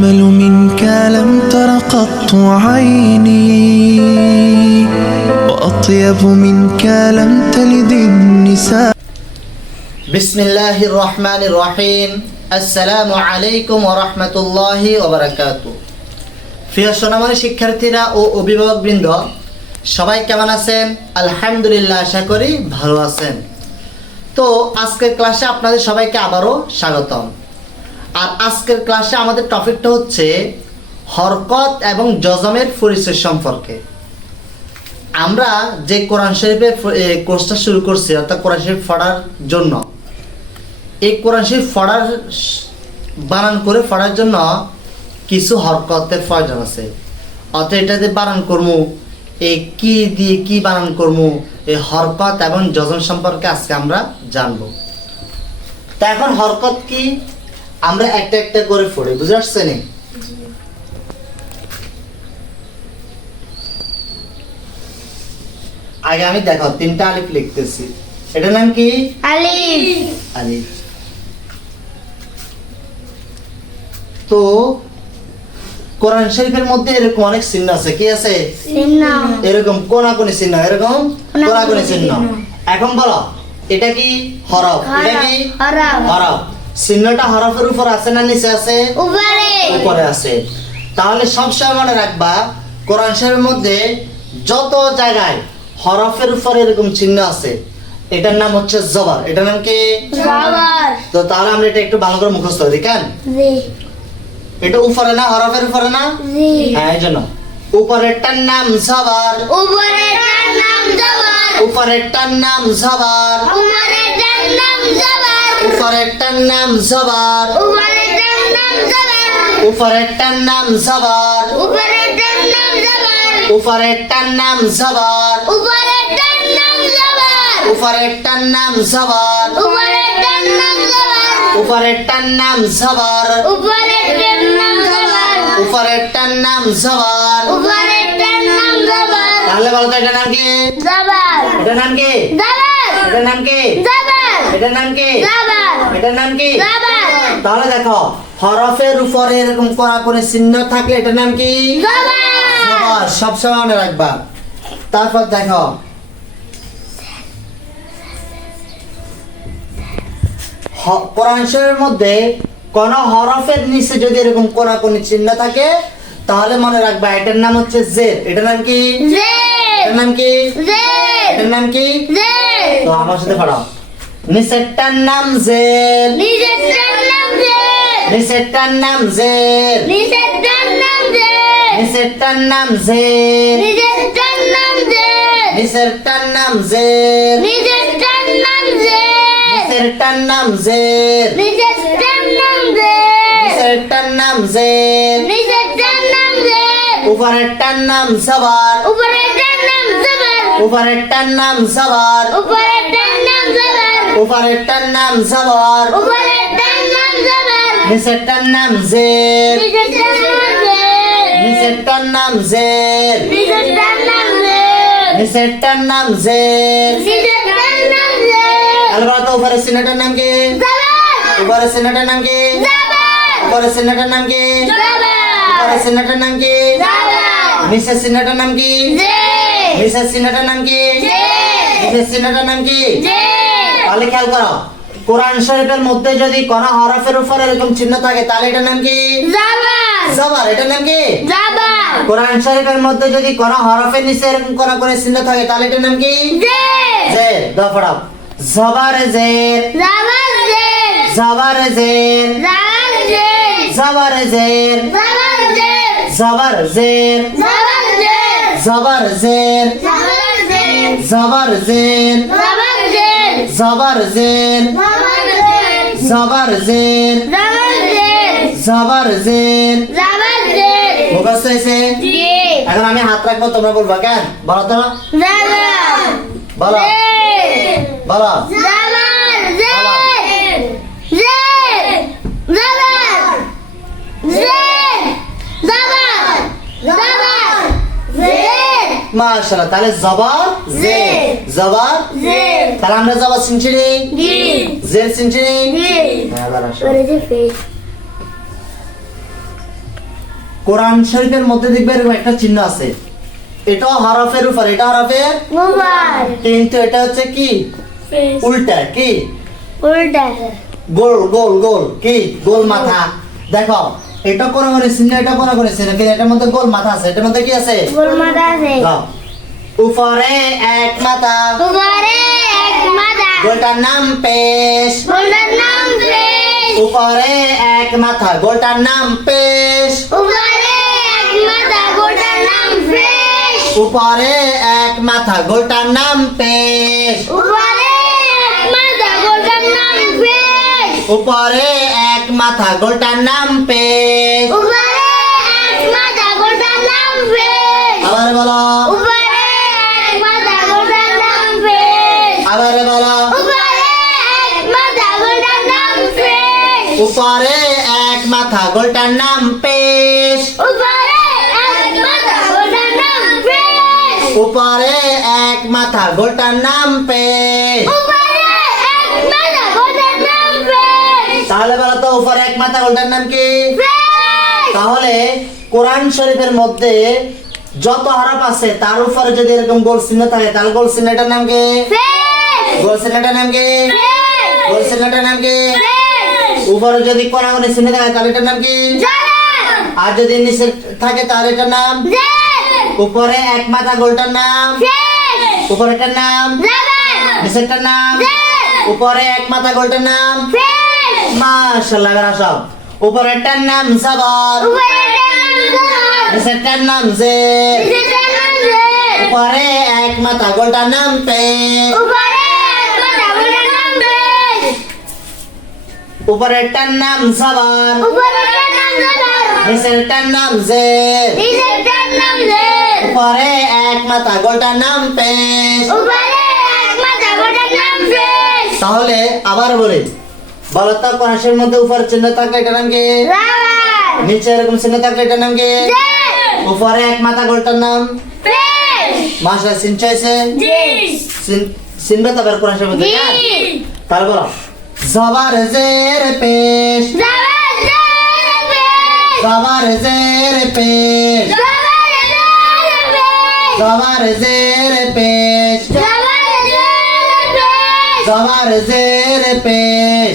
أجمل منك لم تر قط عيني وأطيب منك لم تلد النساء বিসমিল্লাহির রহমানির রহিম। আসসালামু আলাইকুম ওয়া রাহমাতুল্লাহি ওয়া বারাকাতুহু। প্রিয় সোনামণি শিক্ষার্থীরা ও অভিভাবকবৃন্দ, সবাই কেমন আছেন? আলহামদুলিল্লাহ, আশা করি ভালো আছেন। তো আজকের ক্লাসে আপনাদের সবাইকে আবারও স্বাগতম। আর আজকের ক্লাসে আমাদের টপিকটা হচ্ছে হরকত এবং জজমের পরিচয় সম্পর্কে। আমরা যে কোরআন শরীফের কোর্সটা শুরু করছি, অর্থাৎ কোরআন শরীফ পড়ার জন্য, এই কোরআন শরীফ পড়ার বানান করে পড়ার জন্য কিছু হরকতের প্রয়োজন আছে। অর্থাৎ এটাতে বানান করবো, এই কি দিয়ে কি বানান করবো, এই হরকত এবং জজম সম্পর্কে আজকে আমরা জানবো। তা এখন হরকত কি আমরা একটা একটা করে পড়ি, বুঝে আসছে নি? আগে আমি দেখো তিনটা আলিফ লিখতেছি। এটার নাম কি? আলিফ। আলিফ। তো কোরআন শরীফের মধ্যে এরকম অনেক চিহ্ন আছে। কি আছে? চিহ্ন। এরকম কোনাকুনি চিহ্ন, এরকম কোনাকুনি চিহ্ন। এখন বলো, এটা কি হরফ? এটা কি হরফ? হরফ। চিহ্নটা হরফের উপর আছে না নিচে আছে? উপরে। উপরে আছে। তাহলে সবসময় মনে রাখবা, কোরআন শরীফের মধ্যে যত জায়গায় হরফের উপরে এরকম চিহ্ন আছে, এটার নাম হচ্ছে জবর। এটার নাম কি? জবর। তো তাহলে আমরা এটা একটু ভালো করে মুখস্থ করি। কেন? জি। এটা উপরে না, হরফের উপরে না? জি। হ্যাঁ, এই জন্য উপরেরটার নাম জবর। উপরেরটার নাম জবর। উপরেরটার নাম জবর। উপরেরটার নাম জবর। উপরেরটার নাম জবর। উপরেরটার নাম জবর। উপরেরটার নাম জবর। উপরেরটার নাম জবর। উপরেরটার নাম জবর। উপরেরটার নাম জবর। উপরেরটার নাম জবর। উপরেরটার নাম জবর। উপরেরটার নাম জবর। উপরেরটার নাম জবর। উপরেরটার নাম জবর। উপরেরটার নাম জবর। তাহলে বলো তো এটার নাম কি? জবর। এটার নাম কি? জবর। এটার নাম কি? জবর। এটার নাম কি? জবর। এটার নাম কি? জবর। তাহলে দেখো, হরফের উপরে এরকম করা করে চিহ্ন থাকলে এটার নাম কি? জবর। সবসময় মনে রাখবা। তারপর দেখো, কোরআন শরীফের মধ্যে কোন হরফের নিচে যদি এরকম কোন চিহ্ন থাকে, তাহলে মনে রাখবা এটার নাম হচ্ছে জের। এটার নাম কি? এটার নাম কি? এটার নাম কি? তো আমার সাথে পড়াও। নিচেরটার নাম জের। নিচেরটার নাম জের। নিচেরটার নাম জের। নিচেরটার নাম জের। নিচেরটার নাম জের। নিচেরটার নাম জের। নিচেরটার নাম জের। নিচেরটার নাম জের। নিচেরটার নাম জের। নিচেরটার নাম জের। নিচেরটার নাম জের। উপরেরটার নাম জবর। উপরেরটার নাম জবর। উপরেরটার নাম জবর। উপরেরটার নাম জবর। উপরেরটার নাম জবর। উপরেরটার নাম জবর। নিচেরটার নাম জের। নিচেরটার নাম জের। নিচেরটার নাম জের। নিচেরটার নাম জের। নিচেরটার নাম জের। নিচেরটার নাম জের। তাহলে বলো তো উপরের চিহ্নটার নাম কি? জবর। উপরের চিহ্নটার নাম কি? জবর। উপরের চিহ্নটার নাম কি? জবর। উপরের চিহ্নটার নাম কি? জবর। নিচের চিহ্নটার নাম কি? জের। নিচের চিহ্নটার নাম কি? জের। নিচের চিহ্নটার নাম কি? জের। তাহলে খেয়াল করো, কোরআন শরীফের মধ্যে যদি কোন হরফের উপরে এরকম চিহ্ন থাকে, তাহলে এটার নাম কি? জবর। জবর। এটার নাম কি? জবর। কোরআন শরীফের মধ্যে যদি কোন হরফের নিচে এরকম কোন চিহ্ন থাকে, তাহলে এটার নাম কি? জের। জের। দাও পড়াও। জবর জের। জবর জের। জবর জের। জবর জের। জবর জের। জবর জের। জবর জের। জবর জের। জবর জের। জবর জবর জের। জের। জবর জবর জের। জের। জবর জের। মুখস্থ হয়েছে? জি। এখন আমি হাত রাখবো, তোমরা বলবা। কেন? বলো তো, জবর। বলো জের। বলো। জবর জের। জের। জবর। জের। জবর। জবর। জের। মাশাআল্লাহ। তাহলে জবর জের। জবর জের। তাহলে আমরা জবর চিনছি নি? জি। জের চিনছি নি? জি। হ্যাঁ, এবার আসো। What is your face? কোরআন শরীফের মধ্যে দেখবে এরকম একটা চিহ্ন আছে, এটাও হরফের উপর, এটা হরফের উপর, কিন্তু এটা হচ্ছে কি উল্টা, কি উল্টা, গোল গোল গোল, কি গোল মাথা। দেখো এটা কোন কোন চিহ্ন, এটা কোন কোন চিহ্ন, কিন্তু এটার মধ্যে গোল মাথা আছে, এটার মধ্যে কি আছে গোল মাথা আছে, দাও। উপরে এক মাথা, উপরে এক মাথা, গোলটার নাম পেশ। গোলটার নাম পেশ, উপরে এক মাথা, গোলটার নাম পেশ। উপরে এক মাথা, গোলটার নাম পেশ, উপরে এক মাথা, গোলটার নাম পেশ। উপরে এক মাথা, গোলটার নাম পেশ, উপরে এক মাথা, গোলটার নাম পেশ। উপরে এক মাথা, গোলটার নাম পেশ, আবার বলো, উপরে এক মাথা, গোলটার নাম পেশ, আবার বলো, উপরে এক মাথা, গোলটার নাম পেশ, উপরে এক মাথা, গোলটার নাম পেশ। উপরে এক মাথা, গোলটার নাম পেশ, উপরে এক মাথা, গোলটার নাম পেশ। উপরে এক মাথা, গোলটার নাম পেশ, তাহলে বলো তো উপরে এক মাথা, গোলটার নাম কি? পেশ, তাহলে কোরআন শরীফের মধ্যে যত হরফ আছে তার উপরে যদি এরকম গোল চিহ্ন থাকে তাহলে গোল চিহ্নটার নাম কি? পেশ, গোল চিহ্নটার নাম কি? পেশ, গোল চিহ্নটার নাম কি? পেশ, উপরে যদি কোনাকুনি চিহ্ন থাকে তাহলে এটার নাম কি? জবর, আর যদি নিচে থাকে তাহলে এটার নাম? জের, উপরে এক মাথা, গোলটার নাম? পেশ, উপরেরটার নাম? জবর, নিচেরটার নাম? জের, উপরে এক মাথা, গোলটার নাম? পেশ, মাশাআল্লাহ, এবার আসো। উপরেরটার নাম জবর, উপরে নাম জবর, নিচেরটার নাম জের। নিচের নাম জের, উপরে এক মাথা, গোলটার নাম পেশ। উপরে এক মাথা, গোলটার নাম পেশ, উপরেরটার নাম জবর, উপরে নাম জবর, নিচেরটার নাম জের। নিচের নাম জের, উপরে এক মাথা, গোলটার নাম পেশ। উপরে এক মাথা, গোলটার নাম পেশ, তাহলে আবার বলি, বলো তো কোরআনের মধ্যে উপরে চিহ্ন থাকলে এটার নাম কি? জবর, নিচে এরকম চিহ্ন থাকলে এটার নাম কি? জের, উপরে এক মাথা, গোলটার নাম? পেশ, মাশাআল্লাহ, চিনতে হয়েছে? চিনবে তো কোরআনের মধ্যে, জি, হ্যাঁ? তাহলে বলো, জবর জের পেশ, জবর জের পেশ, জবর জের পেশ, জবর জের পেশ, জবর জের পেশ, জবর জবর জের পেশ,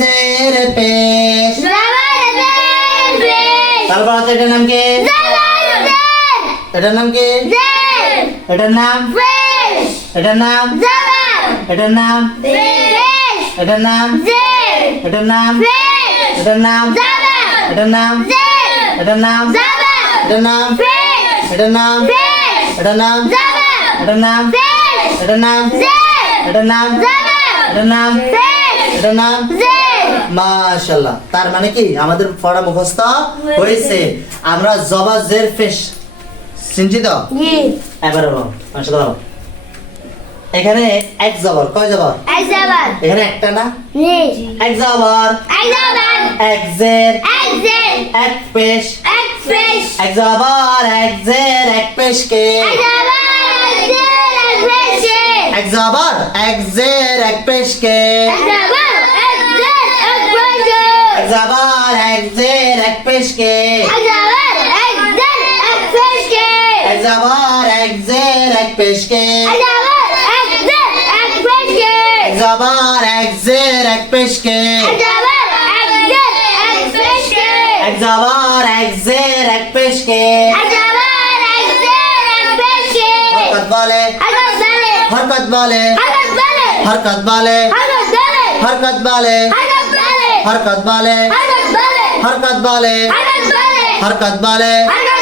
জের পেশ, জবর জের পেশ, তারপর আছে এটার নাম কি? জবর জের, এটার নাম কি? জের এটার নাম? পেশ, এটার নাম? জবর এটার নাম? পেশ, এটার নাম? জের এটার নাম? পেশ, এটার নাম? জবর এটার নাম? জের এটার নাম? জবর এটার নাম? পেশ, এটার নাম? পেশ, এটার নাম? জবর এটার নাম? পেশ, এটার নাম? জের এটার নাম? জবর এটার নাম? পেশ, এটার নাম? জের মাশাআল্লাহ, তার মানে কি আমাদের পড়া মুখস্থ হয়েছে। আমরা জবর জের পেশ চিনছি তো? জি এবারে বলো, মাশাআল্লাহ বলো। এখানে এক জবর, কয় জবর? এক জবর এখানে একটা না? জি এক জবর, এক জবর এক জের, এক জের এক পেশ। এক পেশ এক জবর, এক জের, এক পেশ কে? এক জবর এক জের এক পেশ এক জবর, এক জের, এক পেশ কে? এক জবর এক জের এক পেশ এক জবর, এক জের, এক পেশ কে? এক জবর এক জের এক পেশ এক জবর, এক জের, এক পেশ কে? এক জবর এক জের এক পেশ এক জবর, এক জের, এক পেশ কে? এক জবর এক জের এক পেশ এক জবর, এক জের, এক পেশ কে? এক জবর এক জের এক পেশ হরকত বলে, হরকত বলে হরকত বলে, হরকত বলে হরকত বলে, হরকত বলে হরকত বলে, হরকত বলে হরকত বলে, হরকত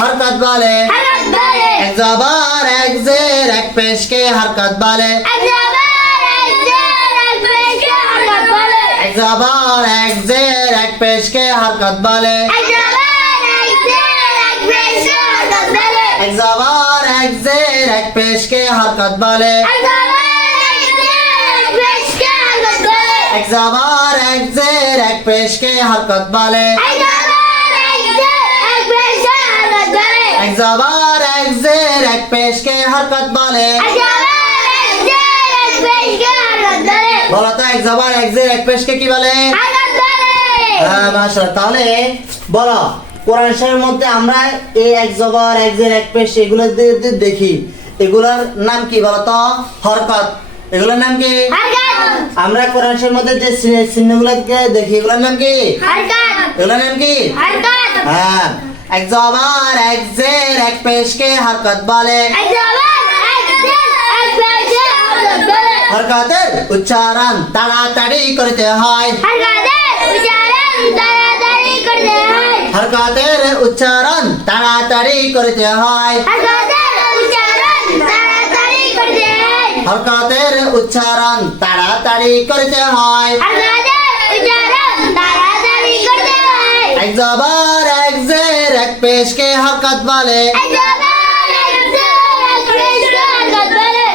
হরকত বলে বলে। হরকত বলে এক জবর, এক জের, এক পেশ কে? হরকত বলে। এক জবর এক জের এক পেশ হরকত বলে এক জবর, এক জের, এক পেশ কে? হরকত বলে। এক জবর এক জের এক পেশ হরকত বলে এক জবর, এক জের, এক পেশ কে? হরকত বলে। এক জবর এক জের এক পেশ হরকত বলে এক জবর, এক জের, এক পেশ কে? হরকত বলে। এক জবর এক জের এক পেশ হরকত বলে বলো তো এক জবর, এক জের, এক পেশ কে কি বলে? হরকত বলে হ্যাঁ মাশাআল্লাহ। তাহলে বলো কোরআন শরীফের মধ্যে আমরা এই এক জবর এক জের এক পেশ এগুলো দেখি, এগুলোর নাম কি বলো তো? হরকত। এগুলোর নাম কি? আমরা কোরআন শরীফের মধ্যে যে চিহ্নগুলো দেখি এগুলোর নাম কি? এগুলোর নাম কি? হ্যাঁ, এক জবর এক জের এক পেশকে হরকত বলে। হরকতের উচ্চারণ তাড়াতাড়ি করতে হয়। হরকতের উচ্চারণ তাড়াতাড়ি করতে হয়। হরকতের উচ্চারণ তাড়াতাড়ি করতে হয়। এক জবর এক জের এক পেশকে হরকত বলে।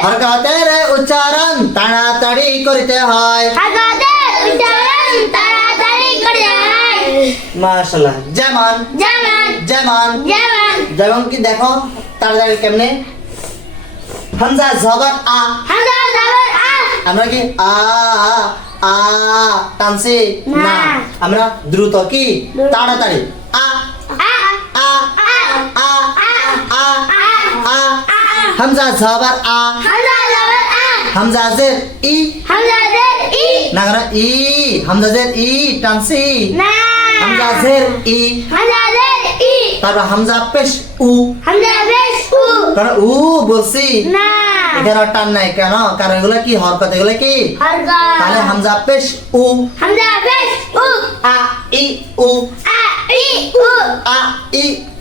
হরকতের উচ্চারণ তাড়াতাড়ি করতে হয়। মাশাআল্লাহ। যেমন যেমন যেমন কি দেখো তাড়াতাড়ি কেমনে? হামজা জবর আ, আমরা কি আ আ টানছি না, আমরা দ্রুত কি তাড়াতাড়ি আ আ আ আ আ। হামজা জবর আ, হামজা জের ই, না আমরা ই হামজা জের ই টানছি, হামজা জের ই, তারপর হামজা পেশ উ, কারণ উ বলছি এখানে টান নাই কেন? কারণ এগুলো কি হরকত, এগুলো কি? তাহলে হামজা পেশ উ, আ ই উ, আ ই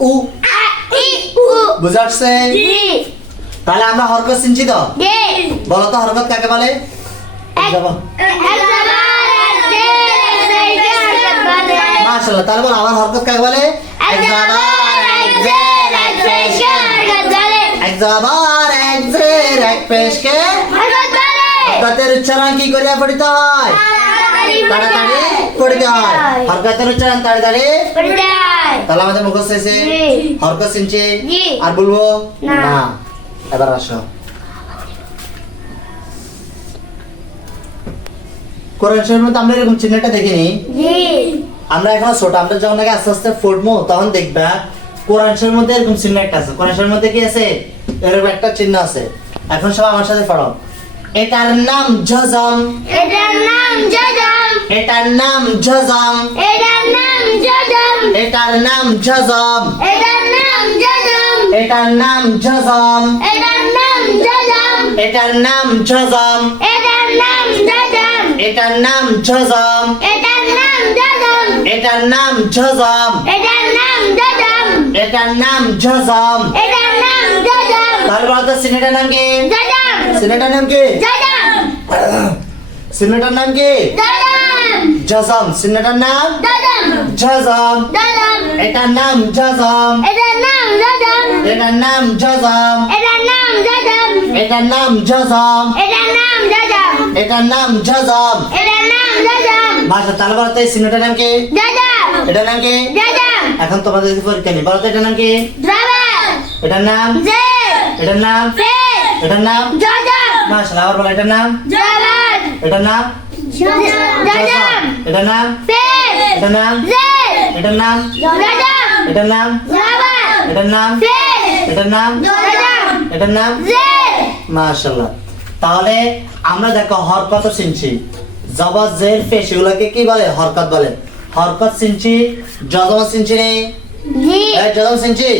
উ, বুঝা আসছে? তাহলে আমরা হরকত চিনছি তো? বলো তো হরকত কাকে বলে? মাশাআল্লাহ। তাহলে বলো আমার হরকত কাকে বলে? এক জবর এক জের এক পেশকে হরকতের উচ্চারণ কি করে পড়তে হয়? তাড়াতাড়ি পড়তে হয়। হরকতের উচ্চারণ তাড়াতাড়ি। তাহলে আমাদের মুখস্থ হয়েছে, হরকত চিনছি। আর বলবো না। এবার আসো কোরআন শরীফের মধ্যে আমরা এরকম চিহ্নটা দেখিনি। আমরা এখন ছোট, আমরা যখন আগে আস্তে আস্তে পড়বো তখন দেখবা কোরআন শরীফের মধ্যে এরকম চিহ্ন একটা আছে। কোরআন শরীফের মধ্যে কি আছে? এরকম একটা চিহ্ন আছে। এখন সব আমার সাথে পড়ো। এটার নাম জজম। এটার নাম জজম। এটার নাম জজম। এটার নাম জজম। এটার নাম জজম। এটার নাম জজম। এটার নাম জজম। এটার নাম জজম। এটার নাম জজম। তাহলে বলতো সিনেটার নাম কি? সিনেটার নাম কি? সিনেটার নাম কি? জজম। সিনেটার নাম জজম। এটার নাম জজম। এটার নাম জজম। এটার নাম জজম। এটার নাম জজম। মাশাআল্লাহ। তাহলে বলতো এই সিনেটার নাম কি? এটার নাম কি? এখন তোমাদের পরীক্ষা নেই, বলতো এটার নাম কি? এটার নাম এটার নাম এটার নাম মাশাআল্লাহ। আবার বলো এটার নাম এটার নাম এটার নাম এটার নাম এটার নাম এটার নাম এটার নাম এটার নাম এটার নাম মাশাআল্লাহ। তাহলে আমরা দেখো হরকত চিনছি, জবর জের পেশ এগুলোকে কি বলে? হরকত বলে। হরকত চিনছি, জজম চিনছি নেই? জজম চিনছি।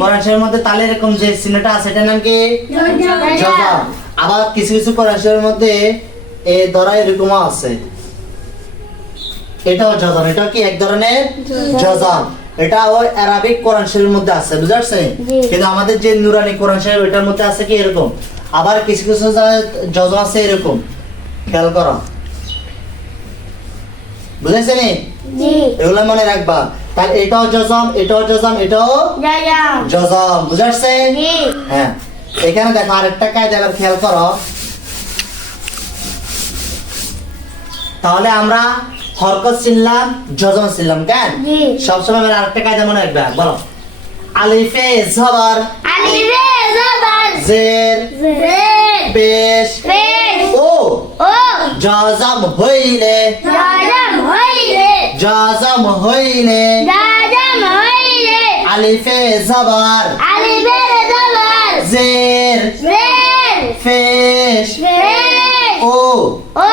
কোরআন শরীফের মধ্যে তাহলে এরকম যে চিহ্নটা আছে এটার নাম কি? জজম। আবার কিছু কিছু কোরআন শরীফের মধ্যে এই ধরা এরকম আছে, এটাও জজম। এটা কি এক ধরনের জজম। এটা ওই আরবিক কোরআন শরীফের মধ্যে আছে, বুঝতে পারছেন? কিন্তু আমাদের যে নুরানি কোরআন শরীফ এটার মধ্যে আছে কি এরকম। আবার কিছু কিছু জজম আছে এরকম, খেয়াল করো, বুঝেছেন? এগুলো মনে রাখবা। তাহলে এটাও জজম, এটাও জজম, এটাও জজম, বুঝতে পারছেন? হ্যাঁ। এখানে দেখো আরেকটা কায়দা এবার খেয়াল করো। তাহলে আমরা হরকত চিনলাম, জজম চিনলাম, কেন? সবসময় আমরা আরেকটা কায়দা মনে রাখবা, বলো। আলিফে জবর, জের পেশ ও ও জজম হইলে জজম হইলে জজম হইলে জজম হইলে আলিফে জবর আলিফের জবর জের জের পেশ পেশ ও ও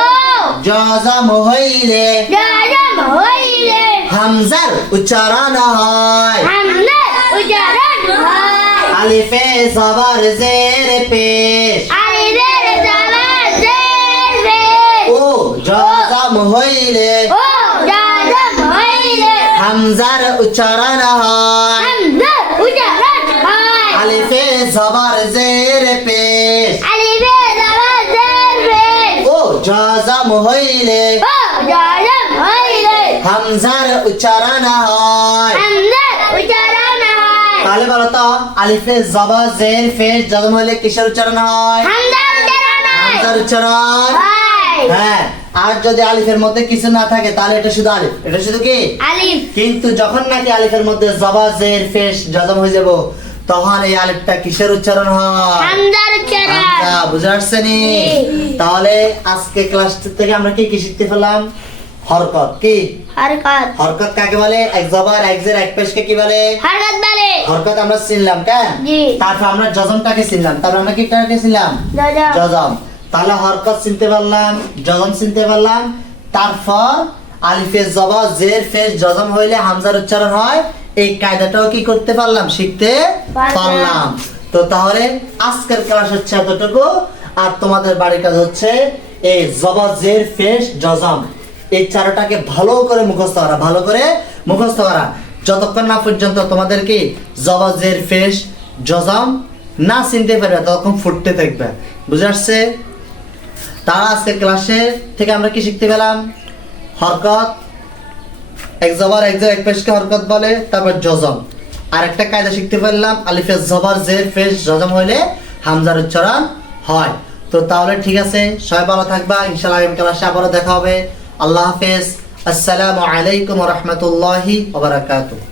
জজম হইলে জজম হইলে হামজার উচ্চারণ হয় হামজা উচ্চারণ হয় আলিফে জবর জের পেশ আলিফের জবর জের পেশ ও জজম হইলে ও জজম হইলে হামজার উচ্চারণ হয় হামজা উচ্চারণ হয় আলিফে জবর জের পেশ আলিফের জবর জের পেশ ও জজম হইলে ও জজম হইলে হামজার উচ্চারণ হয় হামজা উচ্চারণ হয় তাহলে বলো তো আলিফে জবর জের পেশ জজম হইলে কিসের উচ্চারণ হয় হামজা উচ্চারণ হয় হামজার উচ্চারণ হয় হ্যাঁ আর যদি আলিফের মধ্যে কিছু না থাকে তাহলে এটা শুধু আলিফ এটা শুধু কি আলিফ কিন্তু যখন নাকি আলিফের মধ্যে জবর জের পেশ জজম হয়ে যাব তখন এই আলিফটা কিসের উচ্চারণ হয় হামজার উচ্চারণ হামজা বুঝতে পারছেনি তাহলে আজকে ক্লাস থেকে আমরা কি কি শিখতে পেলাম হরকত কি হরকত হরকত কাকে বলে এক জবর এক জের এক পেশকে কি বলে হরকত বলে হরকত আমরা চিনলাম কেন জি তারপর আমরা জজমটাকে চিনলাম তারপর আমরা কি কাকে চিনলাম জজম জজম তাহলে হরকত চিনতে পারলাম জজম চিনতে পারলাম তারপর আলিফে জবর জের পেশ জজম হইলে হামজার উচ্চারণ হয় এই কায়দাটাও কি করতে পারলাম শিখতে পারলাম তো তাহলে আজকের ক্লাস হচ্ছে এতটুকু আর তোমাদের বাড়ির কাজ হচ্ছে এই জবর জের পেশ জজম এই চারটাকে ভালো করে মুখস্থ করা ভালো করে মুখস্থ করা যতক্ষণ না পর্যন্ত তোমাদের কি জবর জের পেশ জজম না চিনতে পারবে ততক্ষণ ফুটতে থাকবে বুঝে আসছে তার আজকে ক্লাসে থেকে আমরা কি শিখতে পেলাম হরকত এক জবর এক জের এক পেশকে হরকত বলে তারপর জজম আর একটা কায়দা শিখতে পারলাম আলিফে জবর জের পেশ জজম হইলে হামজার উচ্চারণ হয় তো তাহলে ঠিক আছে সবাই ভালো থাকবা ইনশাআল্লাহ আগামী ক্লাসে আবারও দেখা হবে আল্লাহ হাফেজ আসসালামু আলাইকুম ওয়া রাহমাতুল্লাহি ওয়া বারাকাতুহু